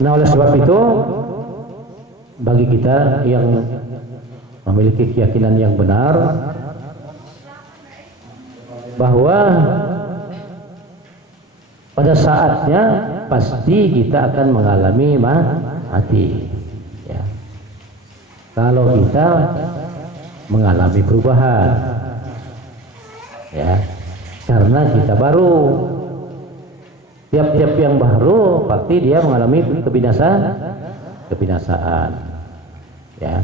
Nah, oleh sebab itu bagi kita yang memiliki keyakinan yang benar bahwa pada saatnya pasti kita akan mengalami mati, ya. Kalau kita mengalami perubahan, ya, karena kita baru. Tiap-tiap yang baru pasti dia mengalami kebinasaan, ya.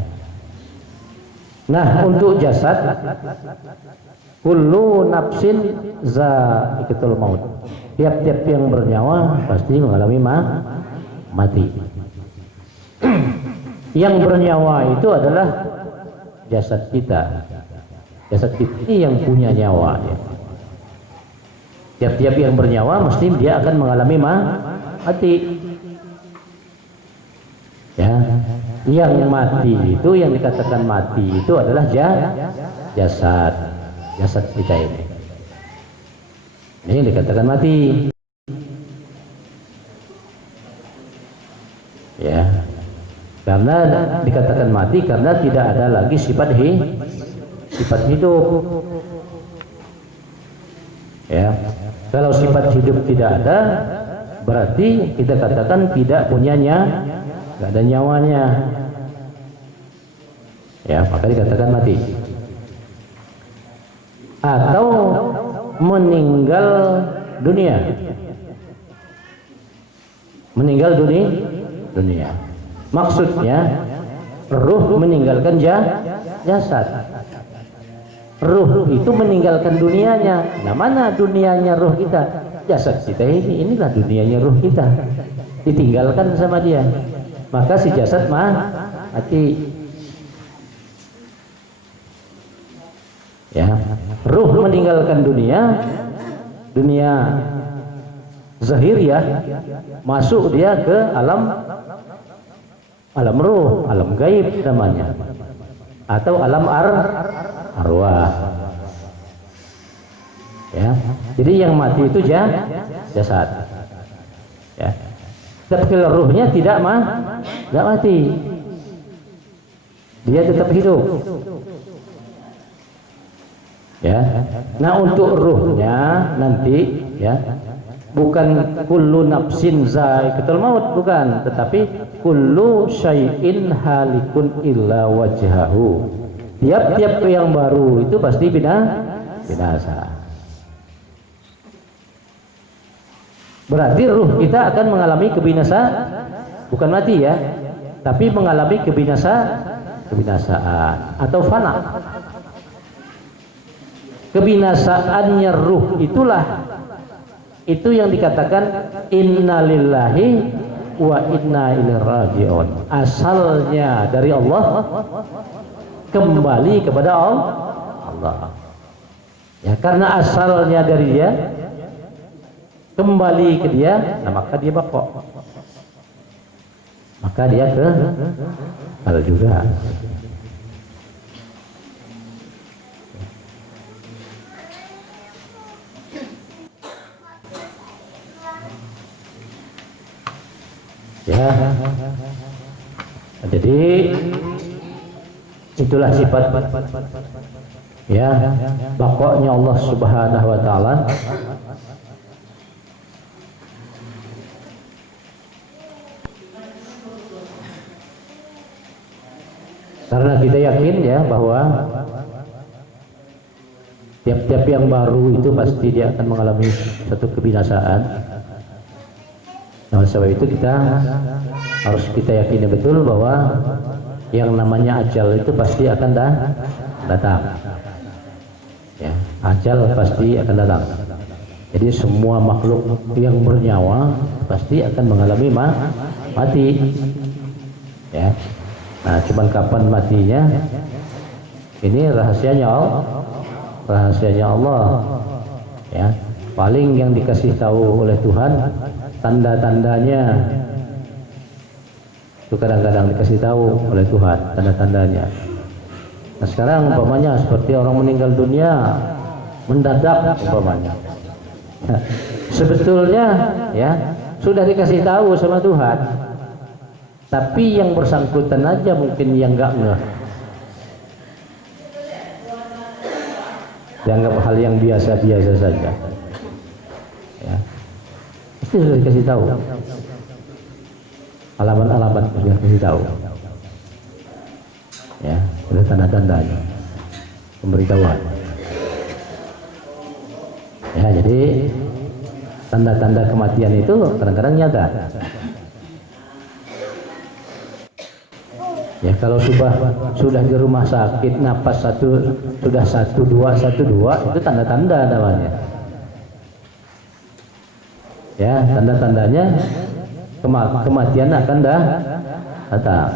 Nah, untuk jasad, kullu nafsin za'iqatul maut. Tiap-tiap yang bernyawa pasti mengalami mati. Yang bernyawa itu adalah jasad kita. Jasad kita yang punya nyawa, ya. Tiap-tiap yang bernyawa mesti dia akan mengalami mati. Ya, yang mati itu, yang dikatakan mati itu adalah jasad kita ini. Ini yang dikatakan mati. Ya, karena dikatakan mati karena tidak ada lagi sifat hidup. Ya, kalau sifat hidup tidak ada, berarti kita katakan tidak punya nggak ada nyawanya. Ya, maka dikatakan mati. Atau meninggal dunia. Meninggal dunia. Maksudnya ruh meninggalkan jasad. Ruh itu meninggalkan dunianya. Nah, mana dunianya ruh kita? Jasad kita ini, inilah dunianya ruh kita. Ditinggalkan sama dia. Maka si jasad mati. Ya, ruh meninggalkan dunia zahiriyah, masuk dia ke alam ruh, alam gaib namanya, atau alam arwah. Ya, jadi yang mati itu jasad. Ya, tapi ruhnya tidak mati, dia tetap hidup. Ya, nah untuk ruhnya nanti, ya, bukan kullu nafsin za'iqatul maut, bukan, tetapi kullu syai'in halikun illa wajhahu. Tiap-tiap yang baru itu pasti binasa. Berarti ruh kita akan mengalami kebinasaan, bukan mati, ya, tapi mengalami kebinasaan atau fana. Kebinasaannya ruh itu yang dikatakan innalillahi wa inna ilaihi raji'un. Asalnya dari Allah, kembali kepada Allah. Ya, karena asalnya dari dia, kembali ke dia, nah maka dia bako. Maka dia kekal juga. Ya, jadi itulah sifat, ya, baqa'nya Allah Subhanahu wa taala. Karena kita yakin, ya, bahwa tiap-tiap yang baru itu pasti dia akan mengalami satu kebinasaan. Nah, sebab itu harus kita yakini betul bahwa yang namanya ajal itu pasti akan datang. Ya, ajal pasti akan datang. Jadi semua makhluk yang bernyawa pasti akan mengalami mati. Ya. Nah, cuman kapan matinya? Ini rahasianya Allah. Ya, paling yang dikasih tahu oleh Tuhan tanda-tandanya. Itu kadang-kadang dikasih tahu oleh Tuhan tanda-tandanya. Nah, sekarang umpamanya seperti orang meninggal dunia mendadak umpamanya. Sebetulnya, ya, sudah dikasih tahu sama Tuhan. tapi yang bersangkutan aja mungkin yang nggak ngeh, dianggap hal yang biasa-biasa saja. Ya, pasti sudah dikasih tahu, alamat-alamat sudah dikasih tahu. Ya, sudah tanda-tandanya, pemberitahuan. Ya, jadi tanda-tanda kematian itu kadang-kadang nyata. Ya, kalau sudah di rumah sakit napas sudah 1212 itu tanda-tanda namanya. Ya, tanda-tandanya kematian akan datang.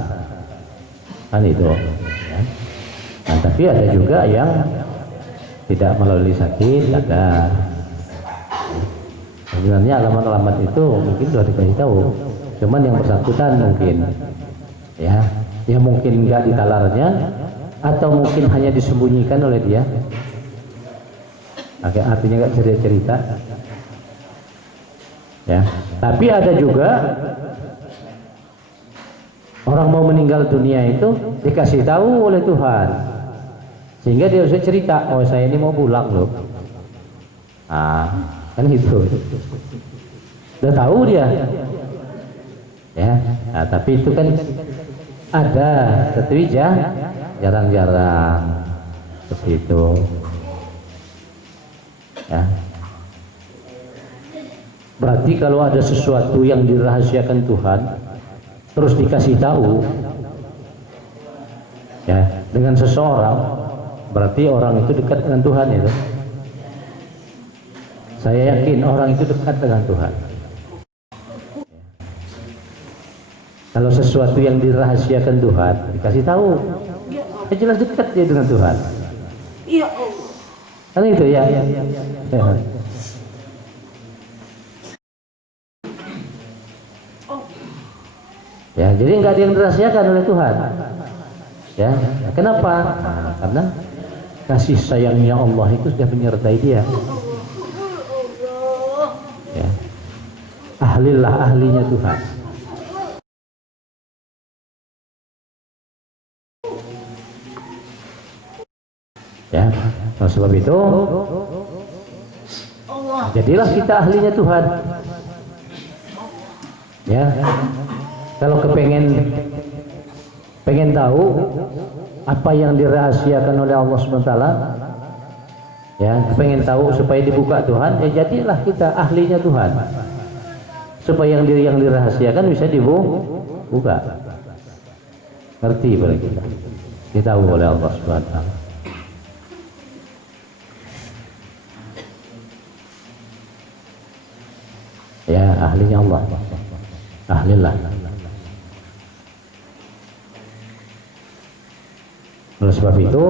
Kan itu. Ya. Nah, tapi ada juga yang tidak melalui sakit, ada. Sebenarnya alamat-alamat itu mungkin sudah dikasih tahu, cuman yang bersangkutan mungkin, ya mungkin nggak ditalarnya, atau mungkin hanya disembunyikan oleh dia. Artinya nggak cerita. Ya, tapi ada juga orang mau meninggal dunia itu dikasih tahu oleh Tuhan, sehingga dia harus cerita, oh saya ini mau pulang loh. Kan itu udah tahu dia, ya. Nah, tapi itu kan ada, tetapi jarang-jarang seperti itu, ya. Berarti kalau ada sesuatu yang dirahasiakan Tuhan terus dikasih tahu, ya, dengan seseorang, berarti orang itu dekat dengan Tuhan itu. Saya yakin orang itu dekat dengan Tuhan. Kalau sesuatu yang dirahasiakan Tuhan dikasih tahu, ya jelas dekat dia dengan Tuhan. Iya. Kan itu ya. Ya, jadi nggak ada yang dirahasiakan oleh Tuhan. Ya, kenapa? Nah, karena kasih sayangnya Allah itu sudah menyertai dia. Ya, ahlinya Tuhan. Ya, oleh sebab itu jadilah kita ahlinya Tuhan. Ya, kalau pengen tahu apa yang dirahasiakan oleh Allah SWT, ya, pengen tahu supaya dibuka Tuhan, ya jadilah kita ahlinya Tuhan, supaya yang dirahasiakan bisa dibuka, ngerti boleh kita, ditahu oleh Allah SWT. Ya, ahlinya Allah, ahlilah. Oleh sebab itu,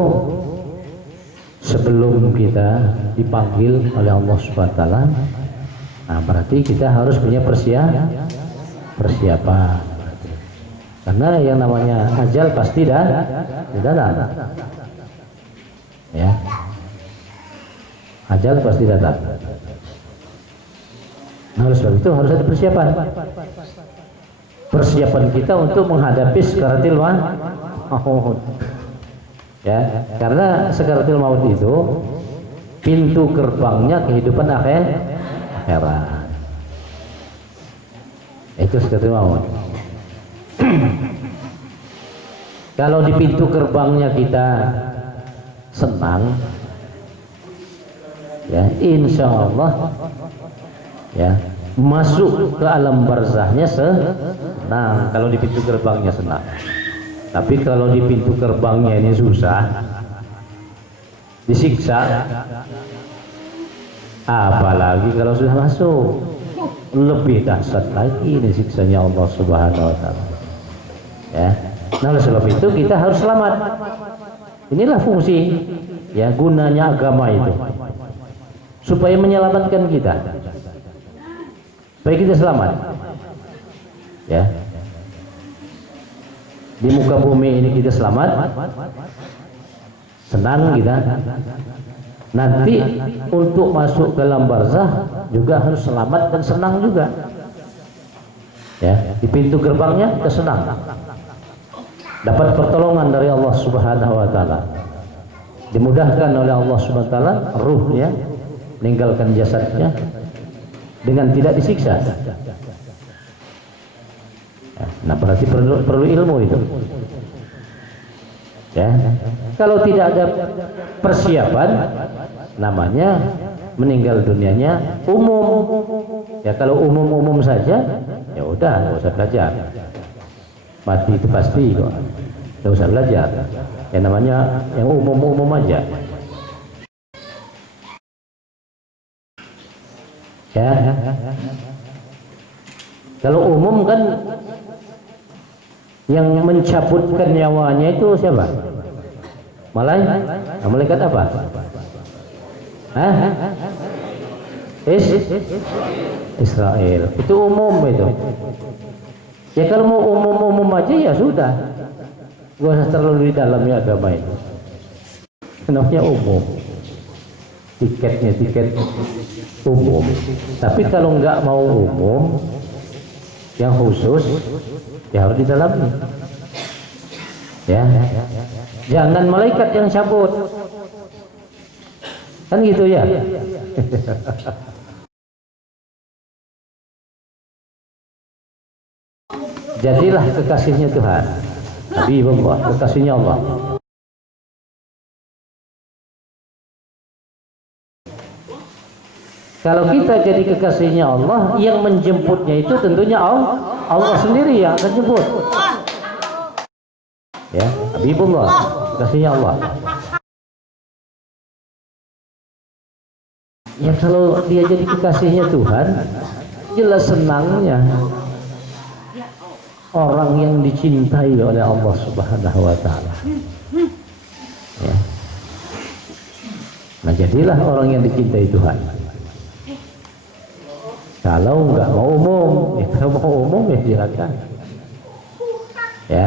sebelum kita dipanggil oleh Allah SWT, nah berarti kita harus punya persiapan. Karena yang namanya ajal pasti datang. Ya, ajal pasti datang. Nah, oleh sebab itu harus ada persiapan. Persiapan kita untuk menghadapi sakaratul maut. Ya, karena sakaratul maut itu pintu gerbangnya kehidupan akhirat. Itu sakaratul maut. Kalau di pintu gerbangnya kita senang, ya insya Allah, ya masuk ke alam barzahnya senang. Kalau di pintu gerbangnya senang. Tapi kalau di pintu gerbangnya ini susah, disiksa, apalagi kalau sudah masuk, lebih dahsyat lagi ini siksanya Allah Subhanahu wa Ta'ala. Ya, nah oleh sebab itu kita harus selamat. Inilah fungsi, ya, gunanya agama itu, supaya menyelamatkan kita, supaya kita selamat. Ya. Di muka bumi ini kita selamat, senang kita. Nanti untuk masuk ke alam barzah juga harus selamat dan senang juga. Ya, di pintu gerbangnya kita senang, dapat pertolongan dari Allah Subhanahu wa taala, dimudahkan oleh Allah Subhanahu wa taala ruhnya meninggalkan jasadnya dengan tidak disiksa. Ya, nah berarti perlu ilmu itu. Ya, kalau tidak ada persiapan, namanya meninggal dunianya umum. Ya kalau umum saja, ya udah nggak usah belajar. Mati itu pasti kok, nggak usah belajar. Ya namanya yang umum aja. Ya, kalau umum kan yang mencabutkan nyawanya itu siapa? Malaikat apa? Hah? Israel. Itu umum itu. Ya kalau mau umum aja ya sudah. Gak usah terlalu di dalamnya agama itu. Namanya umum. Tiketnya tiket umum. Tapi kalau nggak mau umum, yang khusus, ya harus didalami. Ya, jangan malaikat yang cabut. Kan gitu ya. Jadilah kekasihnya Tuhan. Habibullah, kekasihnya Allah. Kalau kita jadi kekasihnya Allah, yang menjemputnya itu tentunya Allah sendiri yang akan jemput. Ya, Habibullah, kekasihnya Allah. Ya kalau dia jadi kekasihnya Tuhan, jelas senangnya. Orang yang dicintai oleh Allah Subhanahu wa taala. Ya. Nah, jadilah orang yang dicintai Tuhan. Kalau nggak mau umum, ya kalau mau umum ya silakan. Ya.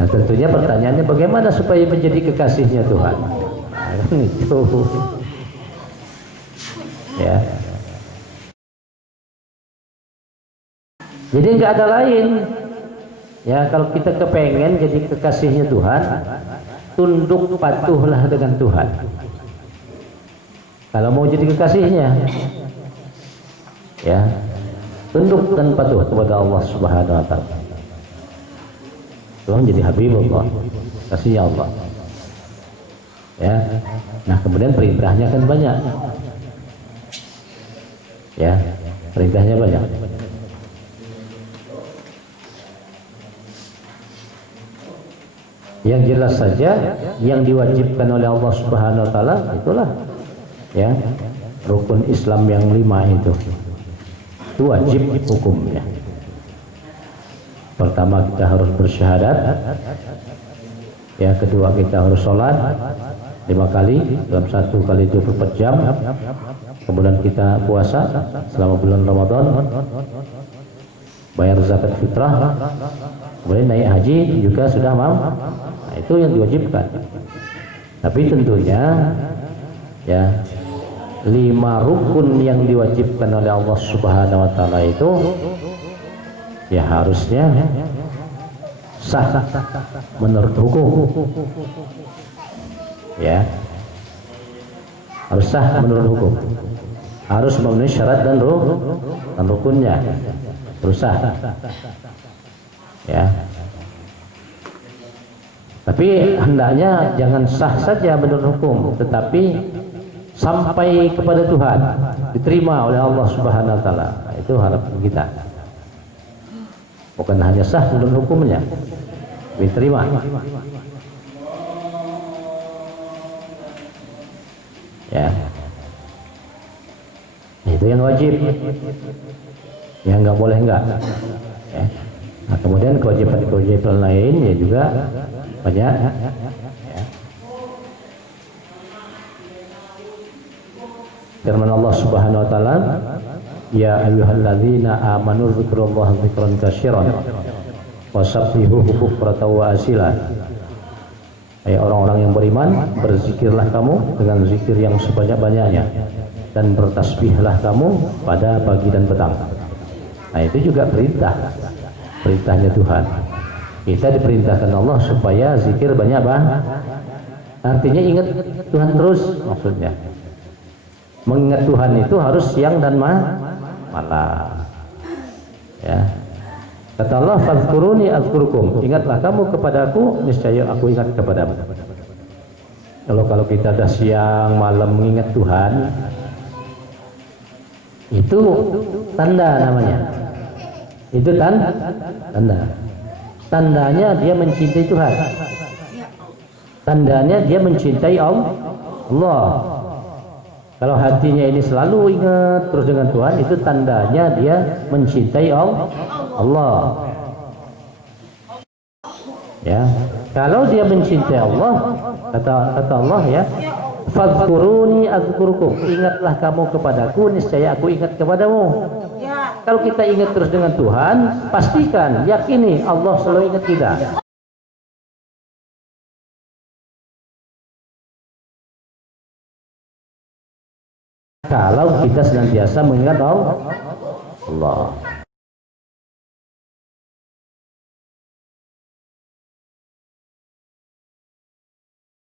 Nah, tentunya pertanyaannya bagaimana supaya menjadi kekasihnya Tuhan? Nah, itu. Ya. Jadi nggak ada lain. Ya, kalau kita kepengen jadi kekasihnya Tuhan, tunduk patuhlah dengan Tuhan. Kalau mau jadi kekasihnya, ya, tunduk dan patuh kepada Allah Subhanahu wa taala. Tuhan jadi Habibullah, kasihnya Allah. Ya. Nah, kemudian perintahnya kan banyak. Ya, perintahnya banyak. Yang jelas saja yang diwajibkan oleh Allah Subhanahu wa taala itulah ya rukun Islam yang 5 itu wajib hukumnya. Pertama kita harus bersyahadat, ya kedua kita harus sholat 5 kali dalam 1 kali 24 jam, kemudian kita puasa selama bulan Ramadan, bayar zakat fitrah, kemudian naik haji juga sudah Nah, itu yang diwajibkan. Tapi tentunya ya 5 rukun yang diwajibkan oleh Allah Subhanahu wa taala itu ya harusnya sah menurut hukum. Ya. Harus sah menurut hukum. Harus memenuhi syarat dan rukunnya. Harus sah. Ya. Tapi hendaknya jangan sah saja menurut hukum, tetapi sampai kepada Tuhan, diterima oleh Allah Subhanahu wa taala. Nah, itu harapan kita. Bukan hanya sah menurut hukumnya, diterima. Ya. Itu yang wajib. Yang nggak boleh enggak. Ya. Nah, kemudian kewajiban lain ya juga banyak. Ya. Firman Allah Subhanahu wa taala, ya ayyuhalladzina amanu dzikrullaha dzikran katsiran wasabbihuhu bukratan wa asila. Hai orang-orang yang beriman, berzikirlah kamu dengan zikir yang sebanyak-banyaknya dan bertasbihlah kamu pada pagi dan petang. Nah itu juga perintahnya Tuhan. Kita diperintahkan Allah supaya zikir banyak artinya ingat Tuhan terus, maksudnya mengingat Tuhan itu harus siang dan malam ya. Kata Allah, fadhkuruni azkurkum, ingatlah kamu kepadaku, niscaya aku ingat kepadamu. Kalau kita dah siang malam mengingat Tuhan, itu tanda namanya. Itu tanda. Tandanya dia mencintai Tuhan. Tandanya dia mencintai Allah. Kalau hatinya ini selalu ingat terus dengan Tuhan, itu tandanya dia mencintai Allah. Ya, kalau dia mencintai Allah, kata Allah ya, fadhkuruni azkurkum, ingatlah kamu kepadaku, niscaya aku ingat kepadamu. Kalau kita ingat terus dengan Tuhan, pastikan, yakini Allah selalu ingat kita. Kalau kita senantiasa mengingat Allah.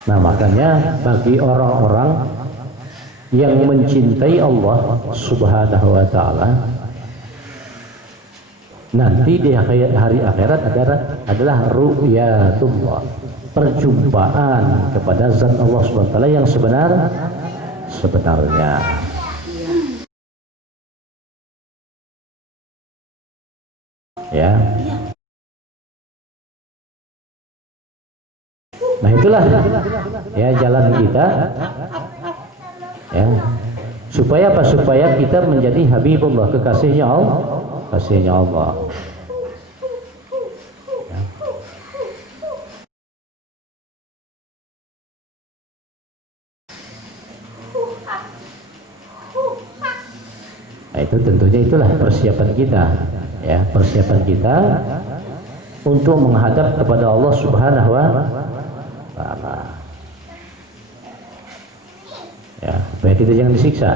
Nah makanya bagi orang-orang yang mencintai Allah Subhanahu wa ta'ala, nanti di hari akhirat adalah ru'yatullah, perjumpaan kepada zat Allah Subhanahu wa ta'ala yang sebenarnya. Ya. Nah itulah ya jalan kita ya, supaya apa? Supaya kita menjadi habibullah, kekasihnya Allah. Ya. Nah itu tentunya itulah persiapan kita ya, persiapan kita untuk menghadap kepada Allah Subhanahu wa ta'ala. Ya, supaya kita jangan disiksa.